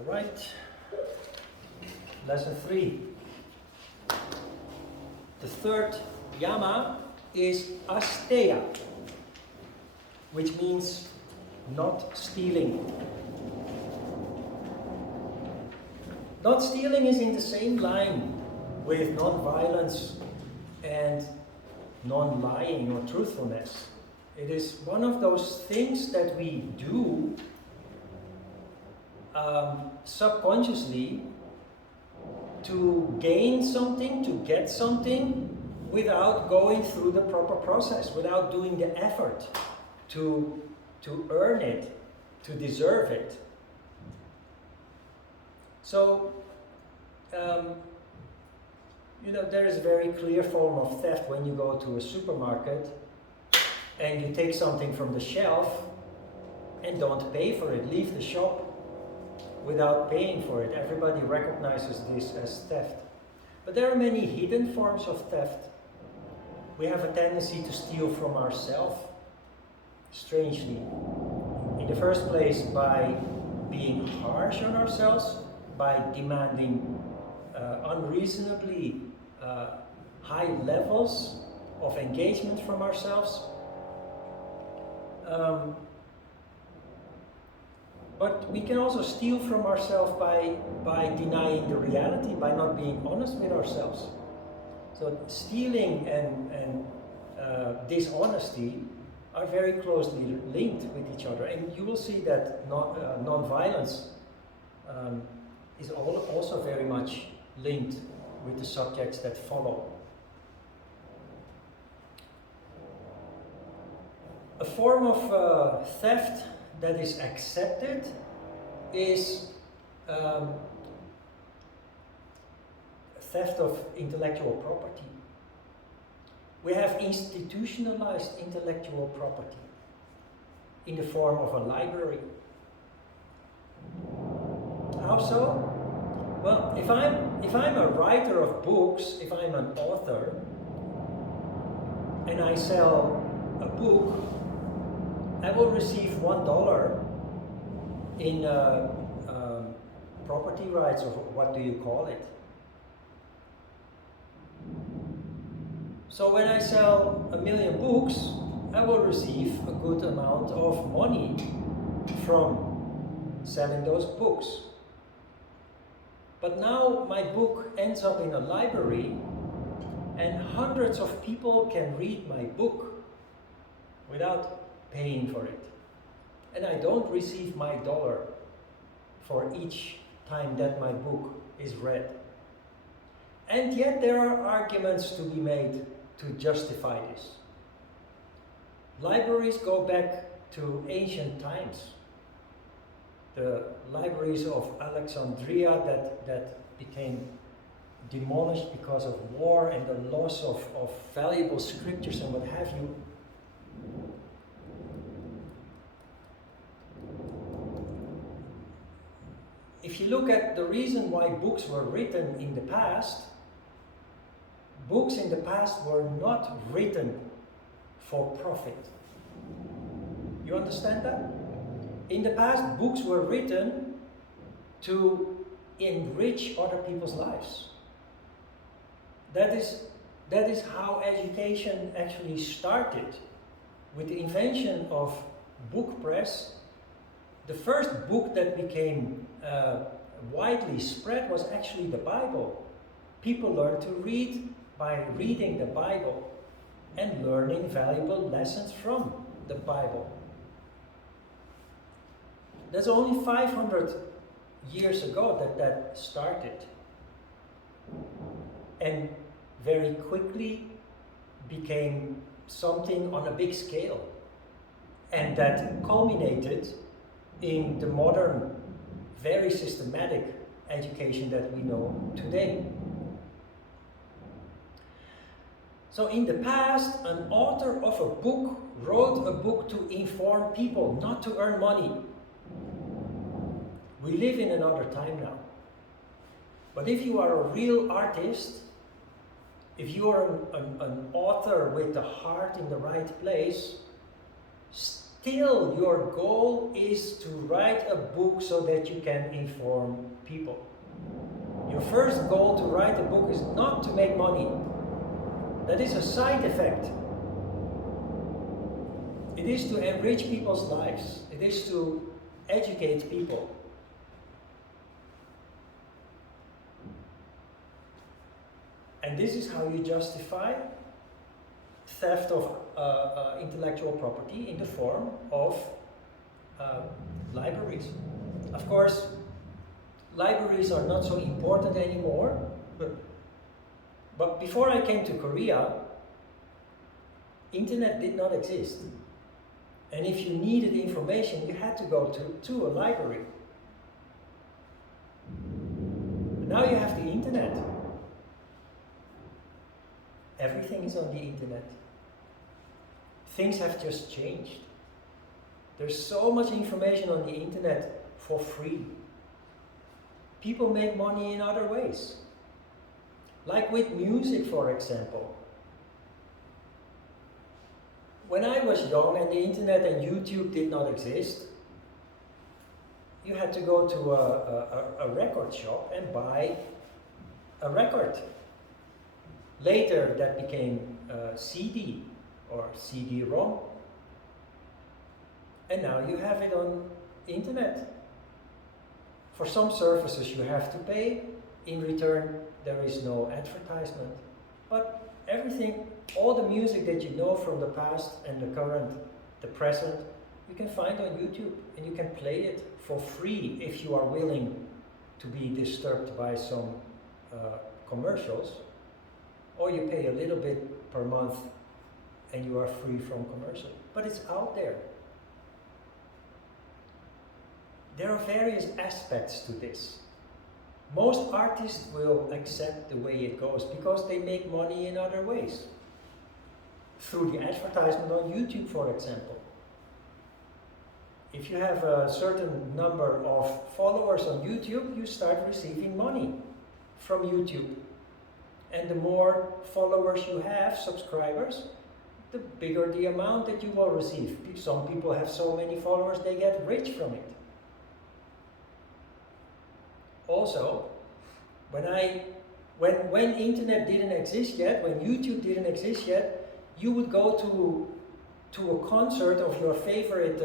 All right, lesson 3. The third Yama is Asteya, which means not stealing. Not stealing is in the same line with non-violence and non-lying or truthfulness. It is one of those things that we do subconsciously to gain something, to get something, without going through the proper process, without doing the effort to earn it, to deserve it. So, there is a very clear form of theft when you go to a supermarket and you take something from the shelf and don't pay for it, leave the shop without paying for it. Everybody recognizes this as theft. But there are many hidden forms of theft. We have a tendency to steal from ourselves, strangely. In the first place, by being harsh on ourselves, by demanding unreasonably high levels of engagement from ourselves. But we can also steal from ourselves by denying the reality, by not being honest with ourselves. So stealing and dishonesty are very closely linked with each other. And you will see that non-violence is also very much linked with the subjects that follow. A form of theft that is accepted is theft of intellectual property. We have institutionalized intellectual property in the form of a library. How so? Well, if I'm a writer of books, if I'm an author, and I sell a book, I will receive $1 in property rights, or what do you call it? So when I sell 1 million books, I will receive a good amount of money from selling those books. But now my book ends up in a library, and hundreds of people can read my book without paying for it. And I don't receive my dollar for each time that my book is read. And yet there are arguments to be made to justify this. Libraries go back to ancient times. The libraries of Alexandria that became demolished because of war and the loss of valuable scriptures and what have you. If you look at the reason why books were written in the past, books in the past were not written for profit. You understand that? In the past, books were written to enrich other people's lives. That is how education actually started. With the invention of book press, the first book that became widely spread was actually the Bible. People learned to read by reading the Bible and learning valuable lessons from the Bible. That's only 500 years ago that started. And very quickly became something on a big scale. And that culminated in the modern, very systematic education that we know today. So in the past, an author of a book wrote a book to inform people, not to earn money. We live in another time now. But if you are a real artist, if you are an author with the heart in the right place, still your goal is to write a book so that you can inform people. Your first goal to write a book is not to make money. That is a side effect. It is to enrich people's lives. It is to educate people. And this is how you justify theft of intellectual property in the form of libraries. Of course, libraries are not so important anymore, but before I came to Korea, internet did not exist. And if you needed information, you had to go to a library. Now you have the internet. Everything is on the internet. Things have just changed. There's so much information on the internet for free. People make money in other ways. Like with music, for example. When I was young and the internet and YouTube did not exist, you had to go to a record shop and buy a record. Later that became CD or CD-ROM. And now you have it on the internet. For some services you have to pay. In return, there is no advertisement. But everything, all the music that you know from the past and the current, the present, you can find on YouTube and you can play it for free if you are willing to be disturbed by some commercials. Or you pay a little bit per month and you are free from commercial. But it's out there. There are various aspects to this. Most artists will accept the way it goes because they make money in other ways. Through the advertisement on YouTube, for example. If you have a certain number of followers on YouTube, you start receiving money from YouTube. And the more followers you have, subscribers, the bigger the amount that you will receive. Some people have so many followers, they get rich from it. Also, when internet didn't exist yet, when YouTube didn't exist yet, you would go to a concert of your favorite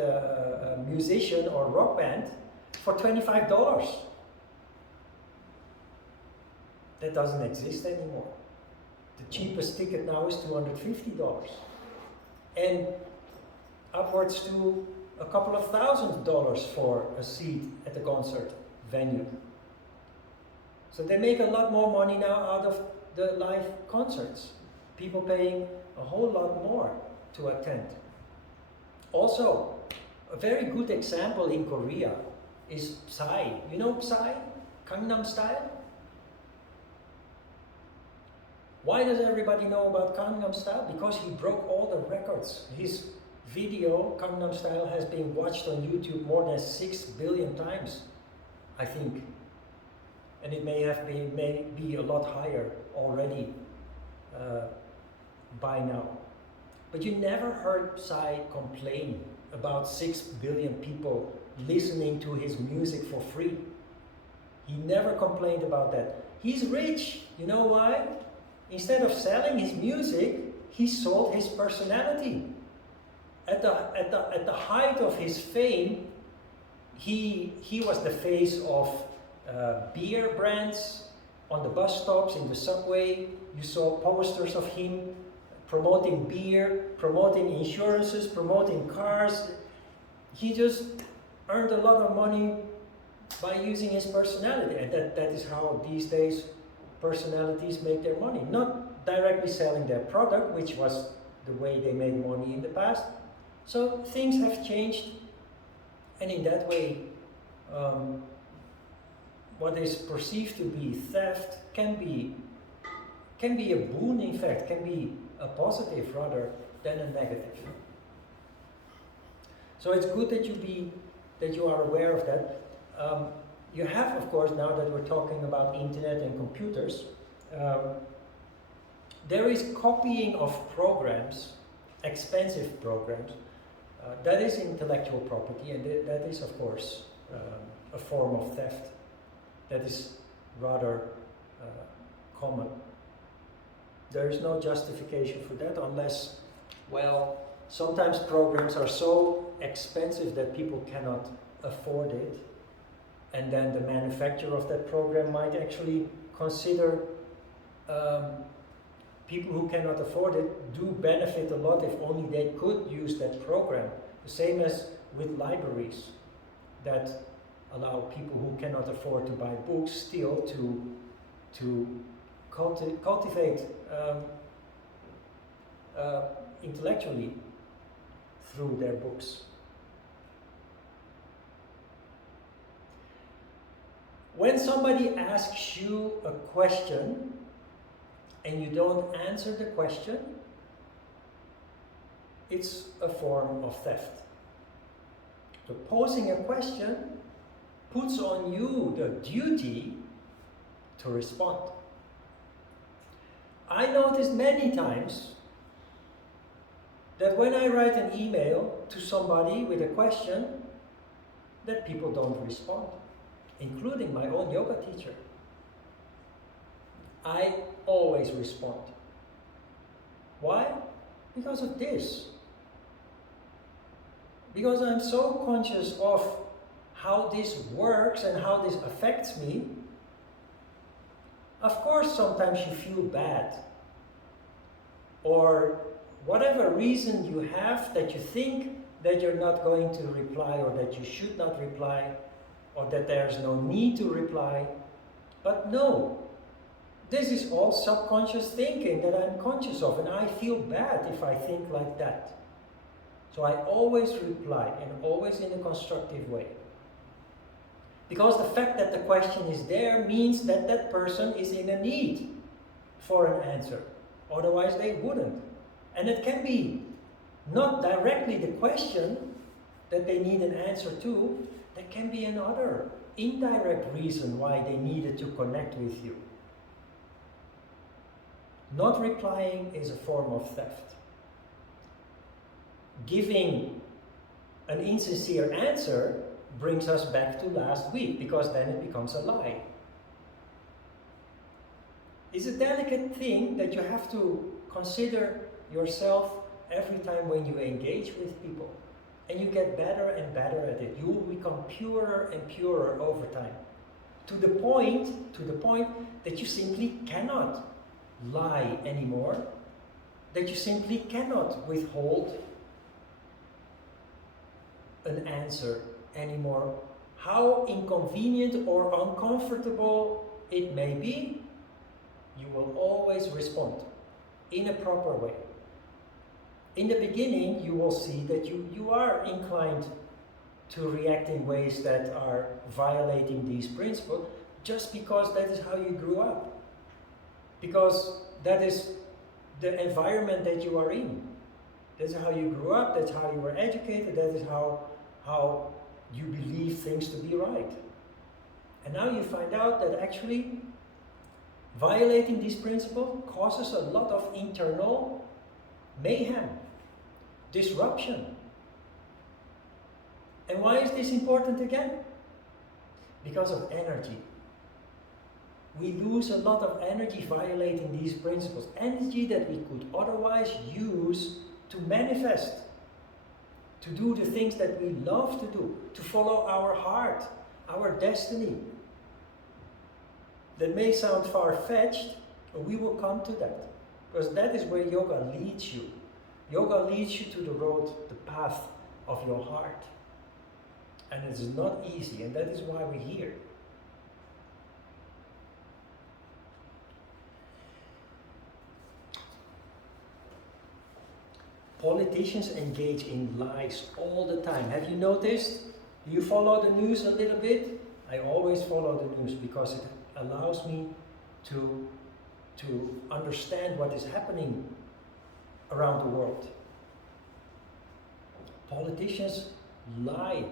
musician or rock band for $25. That doesn't exist anymore. The cheapest ticket now is $250. And upwards to a couple of $1,000s for a seat at the concert venue. So they make a lot more money now out of the live concerts. People paying a whole lot more to attend. Also, a very good example in Korea is Psy. You know Psy? Gangnam Style? Why does everybody know about Gangnam Style? Because he broke all the records. His video, Gangnam Style, has been watched on YouTube more than 6 billion times, I think. And it may be a lot higher already by now. But you never heard Psy complain about 6 billion people listening to his music for free. He never complained about that. He's rich. You know why? Instead of selling his music, he sold his personality. At the height of his fame, he was the face of beer brands on the bus stops, in the subway. You saw posters of him promoting beer, promoting insurances, promoting cars. He just earned a lot of money by using his personality. And that is how these days personalities make their money. Not directly selling their product, which was the way they made money in the past. So things have changed, and in that way, what is perceived to be theft can be a boon, in fact, can be a positive rather than a negative. So it's good that you are aware of that. You have, of course, now that we're talking about internet and computers, there is copying of programs, expensive programs, That is intellectual property, and that is, of course, a form of theft. That is rather common. There is no justification for that unless, well, sometimes programs are so expensive that people cannot afford it, and then the manufacturer of that program might actually consider people who cannot afford it do benefit a lot if only they could use that program. The same as with libraries that allow people who cannot afford to buy books still to cultivate intellectually through their books. When somebody asks you a question and you don't answer the question, it's a form of theft. So posing a question puts on you the duty to respond. I noticed many times that when I write an email to somebody with a question, that people don't respond, including my own yoga teacher. I always respond. Why? Because of this. Because I'm so conscious of how this works and how this affects me. Of course, sometimes you feel bad, or whatever reason you have that you think that you're not going to reply, or that you should not reply, or that there's no need to reply. But no, this is all subconscious thinking that I'm conscious of, and I feel bad if I think like that. So I always reply, and always in a constructive way. Because the fact that the question is there means that that person is in a need for an answer. Otherwise they wouldn't. And it can be not directly the question that they need an answer to. There can be another indirect reason why they needed to connect with you. Not replying is a form of theft. Giving an insincere answer brings us back to last week, because then it becomes a lie. It's a delicate thing that you have to consider yourself every time when you engage with people. And you get better and better at it. You will become purer and purer over time. To the point that you simply cannot lie anymore, that you simply cannot withhold an answer anymore. How inconvenient or uncomfortable it may be, you will always respond in a proper way. In the beginning, you will see that you are inclined to react in ways that are violating these principles, just because that is how you grew up. Because that is the environment that you are in. That's how you grew up, that's how you were educated, that is how you believe things to be right. And now you find out that actually violating these principles causes a lot of internal mayhem, disruption. And why is this important again? Because of energy. We lose a lot of energy violating these principles. Energy that we could otherwise use to manifest, to do the things that we love to do, to follow our heart, our destiny. That may sound far-fetched, but we will come to that. Because that is where yoga leads you. Yoga leads you to the road, the path of your heart. And it's not easy, and that is why we're here. Politicians engage in lies all the time. Have you noticed? Do you follow the news a little bit? I always follow the news because it allows me to understand what is happening around the world. Politicians lie.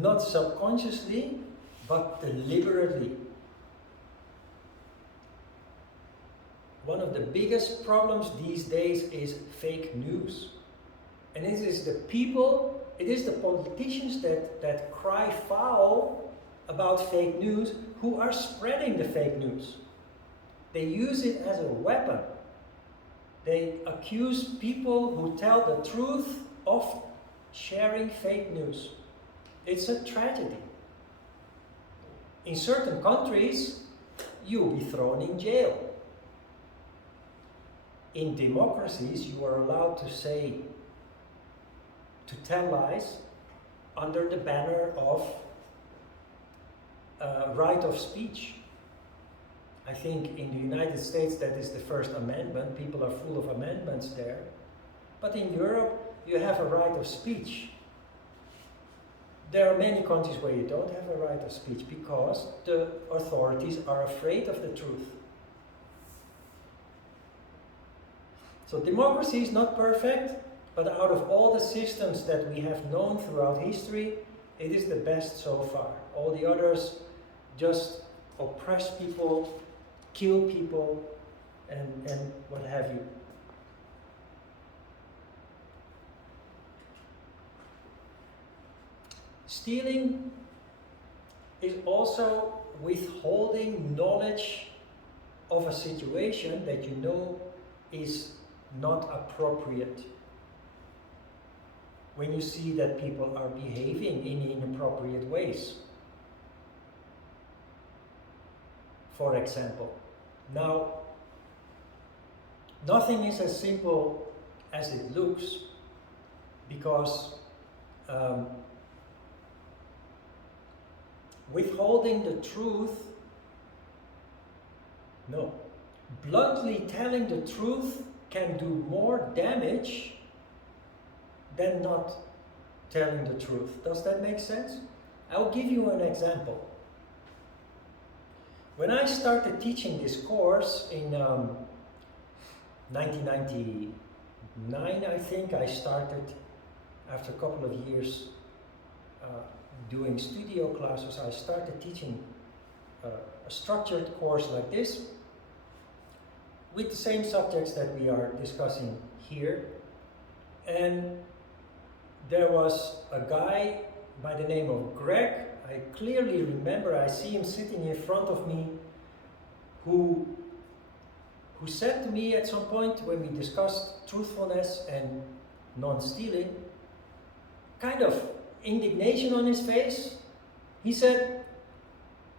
Not subconsciously, but deliberately. One of the biggest problems these days is fake news. And it is the people, it is the politicians that cry foul about fake news who are spreading the fake news. They use it as a weapon. They accuse people who tell the truth of sharing fake news. It's a tragedy. In certain countries, you'll be thrown in jail. In democracies, you are allowed to tell lies under the banner of right of speech. I think in the United States that is the First Amendment. People are full of amendments there. But in Europe, you have a right of speech. There are many countries where you don't have a right of speech because the authorities are afraid of the truth. So democracy is not perfect, but out of all the systems that we have known throughout history, it is the best so far. All the others just oppress people, kill people, and what have you. Stealing is also withholding knowledge of a situation that you know is not appropriate. When you see that people are behaving in inappropriate ways. For example, now, nothing is as simple as it looks because withholding the truth, no, bluntly telling the truth can do more damage than not telling the truth. Does that make sense? I'll give you an example. When I started teaching this course in 1999, I think I started after a couple of years doing studio classes. I started teaching a structured course like this with the same subjects that we are discussing here. And there was a guy by the name of Greg. I clearly remember, I see him sitting in front of me, who said to me at some point when we discussed truthfulness and non-stealing, kind of indignation on his face. He said,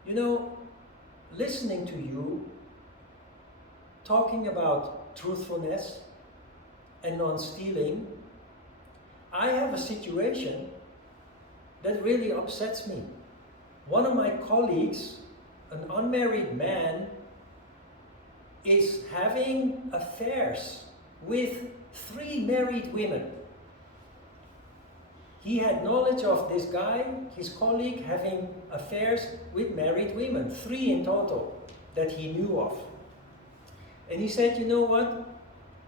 you know, listening to you talking about truthfulness and non-stealing, I have a situation that really upsets me. One of my colleagues, an unmarried man, is having affairs with 3 married women. He had knowledge of this guy, his colleague, having affairs with married women, 3 in total that he knew of. And he said, you know what?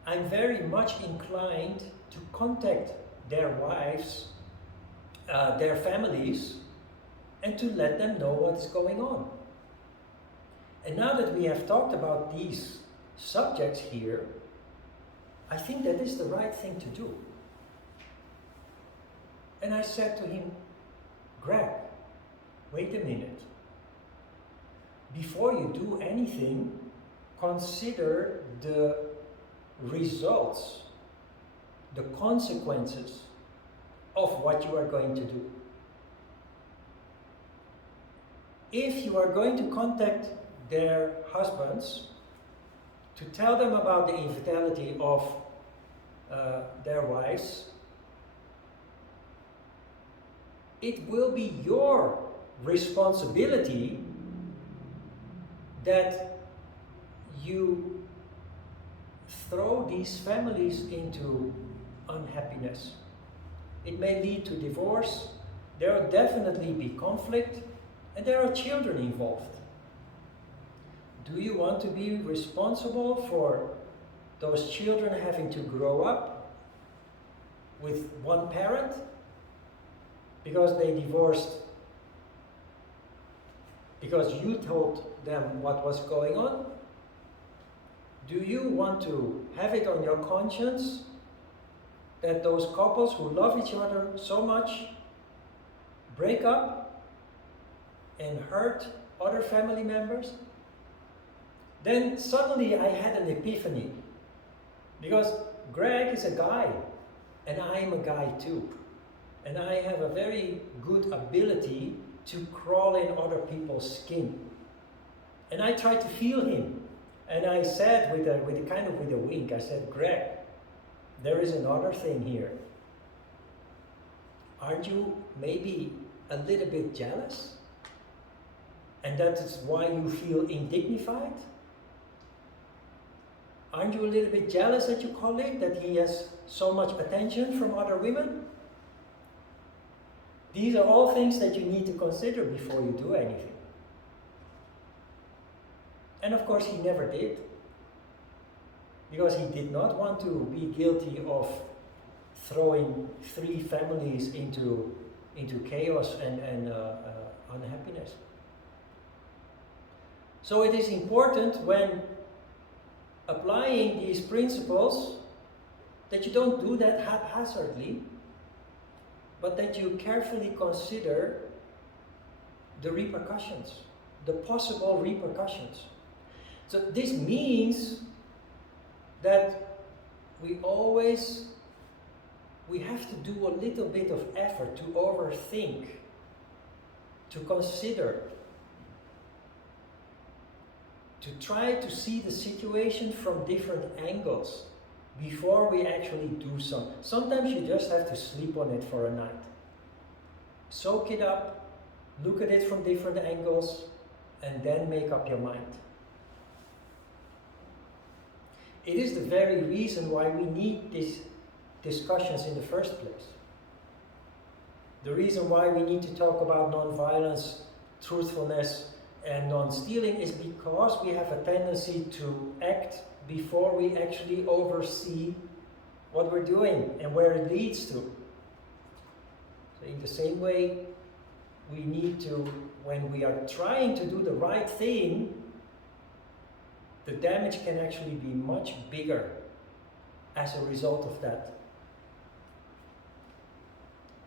I'm very much inclined to contact their wives, their families, and to let them know what is going on. And now that we have talked about these subjects here, I think that is the right thing to do. And I said to him, Greg, wait a minute. Before you do anything, consider the results, the consequences of what you are going to do. If you are going to contact their husbands to tell them about the infidelity of their wives, it will be your responsibility that you throw these families into unhappiness. It may lead to divorce, there will definitely be conflict, and there are children involved. Do you want to be responsible for those children having to grow up with one parent because they divorced because you told them what was going on? Do you want to have it on your conscience that those couples who love each other so much break up and hurt other family members? Then suddenly I had an epiphany, because Greg is a guy and I am a guy too, and I have a very good ability to crawl in other people's skin, and I tried to feel him, and I said with a wink, I said, Greg, there is another thing here. Aren't you maybe a little bit jealous? And that is why you feel indignified? Aren't you a little bit jealous at your colleague that he has so much attention from other women? These are all things that you need to consider before you do anything. And of course he never did, because he did not want to be guilty of throwing 3 families into chaos and unhappiness. So it is important when applying these principles that you don't do that haphazardly, but that you carefully consider the repercussions, the possible repercussions. So this means that we have to do a little bit of effort to overthink, to consider, to try to see the situation from different angles before we actually do something. Sometimes you just have to sleep on it for a night. Soak it up, look at it from different angles, and then make up your mind. It is the very reason why we need these discussions in the first place. The reason why we need to talk about non-violence, truthfulness, and non-stealing is because we have a tendency to act before we actually oversee what we're doing and where it leads to. So in the same way, we need to, when we are trying to do the right thing, the damage can actually be much bigger as a result of that.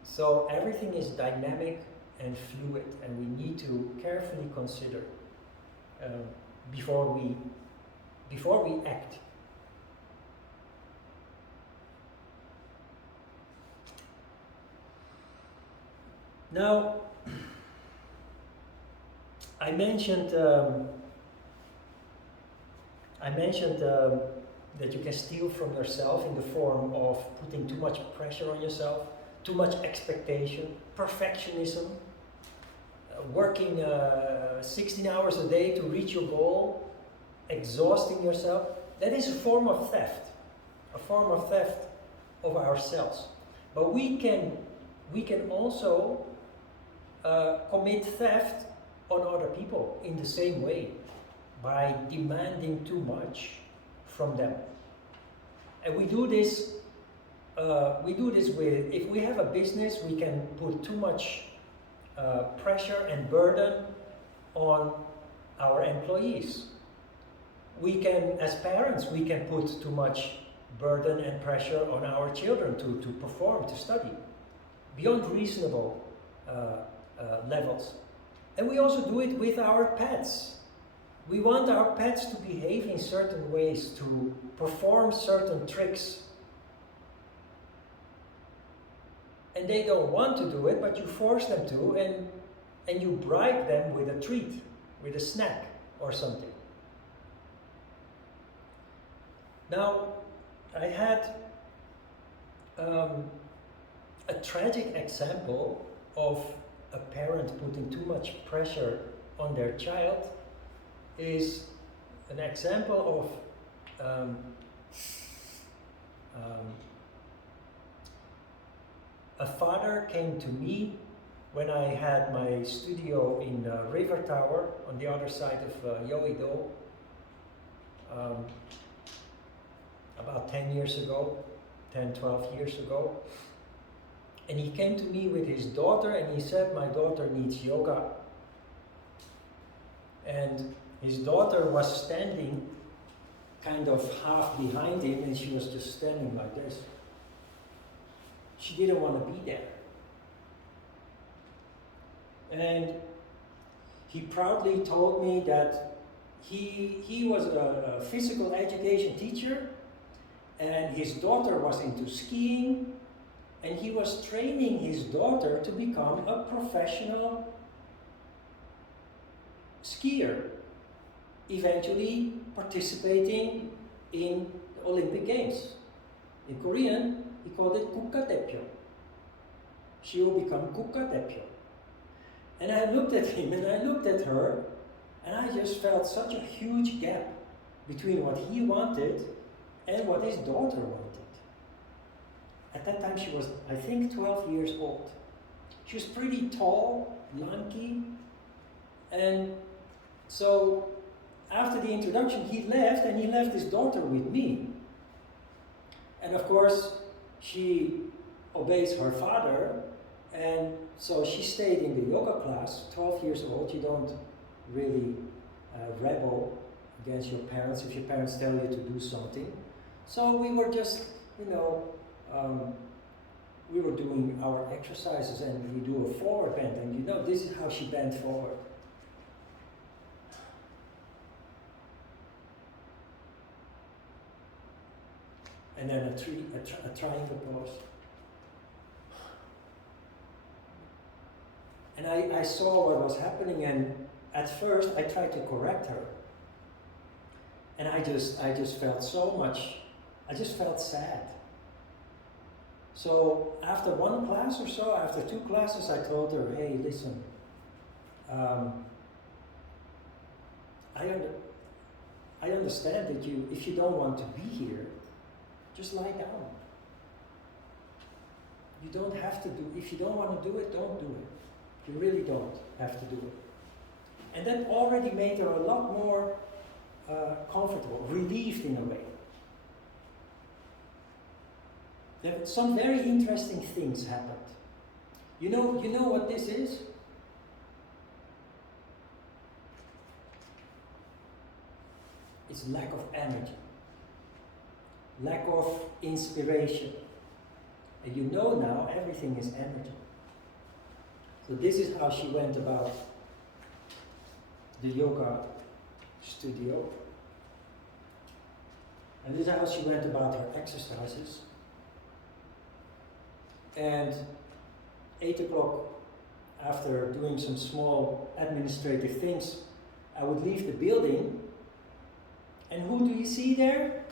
So everything is dynamic and fluid, and we need to carefully consider before we act. Now, I mentioned that you can steal from yourself in the form of putting too much pressure on yourself, too much expectation, perfectionism, working 16 hours a day to reach your goal, exhausting yourself. That is a form of theft of ourselves. But we can also commit theft on other people in the same way, by demanding too much from them. And we do this with, if we have a business, we can put too much pressure and burden on our employees. We can, as parents, we can put too much burden and pressure on our children to perform, to study, beyond reasonable levels. And we also do it with our pets. We want our pets to behave in certain ways, to perform certain tricks. And they don't want to do it, but you force them to, and you bribe them with a treat, with a snack or something. Now, I had a tragic example of a parent putting too much pressure on their child. Is an example of a father came to me when I had my studio in River Tower on the other side of Yoido, about 10 years ago, 10, 12 years ago. And he came to me with his daughter and he said, my daughter needs yoga. And his daughter was standing kind of half behind him, and she was just standing like this. She didn't want to be there. And he proudly told me that he was a physical education teacher, and his daughter was into skiing, and he was training his daughter to become a professional skier, eventually participating in the Olympic Games. In Korean, he called it 국가대표. She will become 국가대표. And I looked at him and I looked at her, and I just felt such a huge gap between what he wanted and what his daughter wanted. At that time she was, I think, 12 years old. She was pretty tall, lanky, and so after the introduction he left, and he left his daughter with me. And of course she obeys her father, and so she stayed in the yoga class. 12 years old, you don't really rebel against your parents if your parents tell you to do something. So we were just, we were doing our exercises, and we do a forward bend, and this is how she bent forward. And then a triangle pose. And I saw what was happening, and at first I tried to correct her. And I just felt so much, I just felt sad. So after one class or so, after 2 classes, I told her, hey, listen, I understand that if you don't want to be here, just lie down. You don't have to if you don't want to do it, don't do it. You really don't have to do it. And that already made her a lot more comfortable, relieved in a way. Some very interesting things happened. You know what this is? It's lack of energy, lack of inspiration. And you know now everything is energy. So this is how she went about the yoga studio. And this is how she went about her exercises. And 8 o'clock, after doing some small administrative things, I would leave the building. And who do you see there?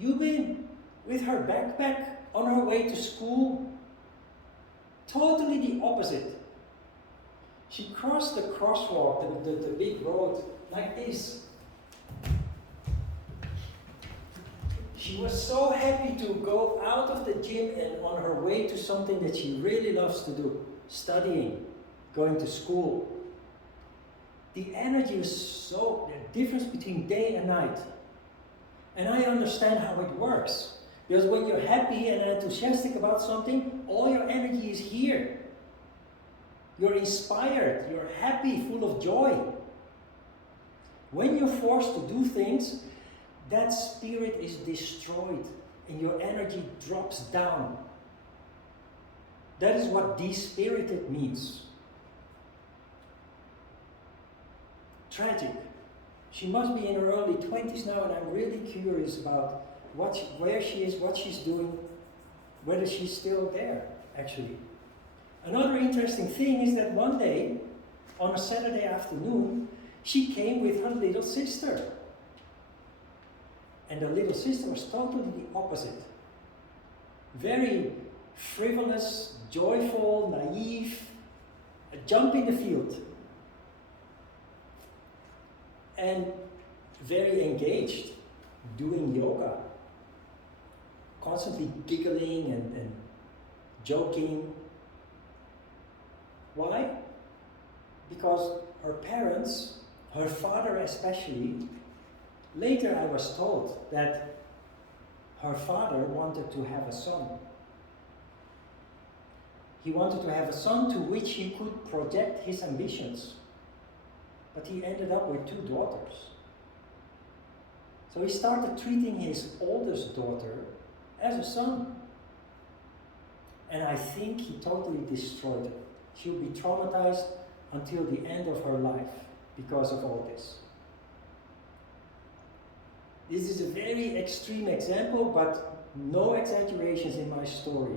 Yubin, with her backpack on her way to school. Totally the opposite. She crossed the crosswalk, the big road, like this. She was so happy to go out of the gym and on her way to something that she really loves to do, studying, going to school. The energy is the difference between day and night. And I understand how it works. Because when you're happy and enthusiastic about something, all your energy is here. You're inspired, you're happy, full of joy. When you're forced to do things, that spirit is destroyed and your energy drops down. That is what despirited means. Tragic. She must be in her early 20s now, and I'm really curious about where she is, what she's doing, whether she's still there, actually. Another interesting thing is that one day, on a Saturday afternoon, she came with her little sister. And the little sister was totally the opposite. Very frivolous, joyful, naive, a jump in the field. And very engaged, doing yoga. Constantly giggling and joking. Why? Because her parents, her father especially, later I was told that her father wanted to have a son. He wanted to have a son to which he could project his ambitions. But he ended up with 2 daughters. So he started treating his oldest daughter as a son. And I think he totally destroyed her. She'll be traumatized until the end of her life because of all this. This is a very extreme example, but no exaggerations in my story.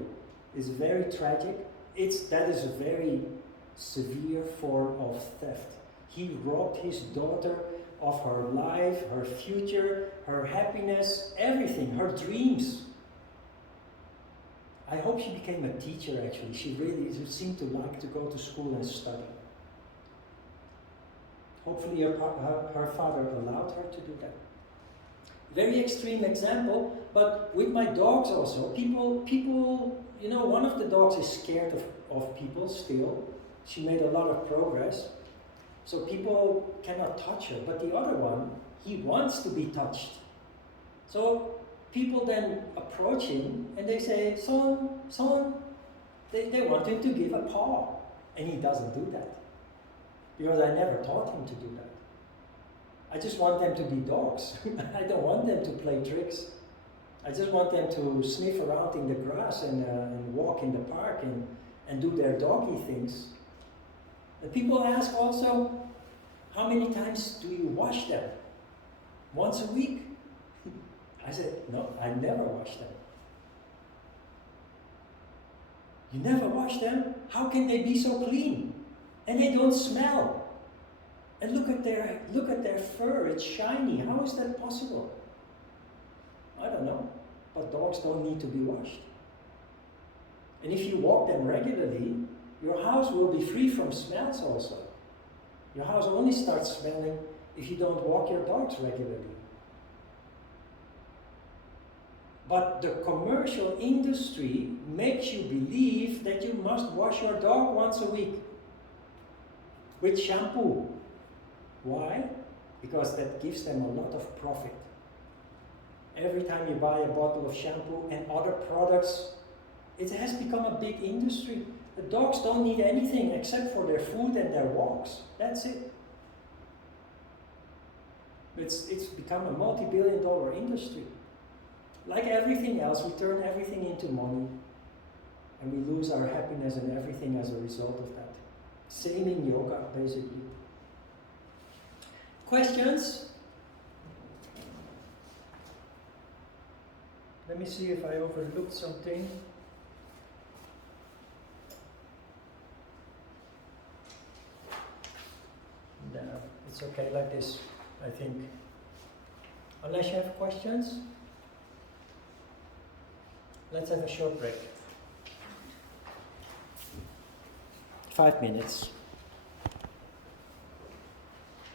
It's very tragic. That is a very severe form of theft. He robbed his daughter of her life, her future, her happiness, everything, her dreams. I hope she became a teacher actually. She really seemed to like to go to school and study. Hopefully her father allowed her to do that. Very extreme example, but with my dogs also, people, one of the dogs is scared of people still. She made a lot of progress. So people cannot touch her, but the other one, he wants to be touched. So people then approach him and they say, son, they want him to give a paw. And he doesn't do that. Because I never taught him to do that. I just want them to be dogs. I don't want them to play tricks. I just want them to sniff around in the grass and walk in the park and do their doggy things. And people ask also, how many times do you wash them? Once a week? I said, no, I never wash them. You never wash them? How can they be so clean? And they don't smell. And look at their fur, it's shiny. How is that possible? I don't know, but dogs don't need to be washed. And if you walk them regularly, your house will be free from smells also. Your house only starts smelling if you don't walk your dogs regularly. But the commercial industry makes you believe that you must wash your dog once a week with shampoo. Why? Because that gives them a lot of profit. Every time you buy a bottle of shampoo and other products, it has become a big industry. The dogs don't need anything except for their food and their walks. That's it. It's become a multi-billion-dollar industry. Like everything else, we turn everything into money. And we lose our happiness and everything as a result of that. Same in yoga, basically. Questions? Let me see if I overlooked something. No, it's okay like this, I think. Unless you have questions, let's have a short break. 5 minutes.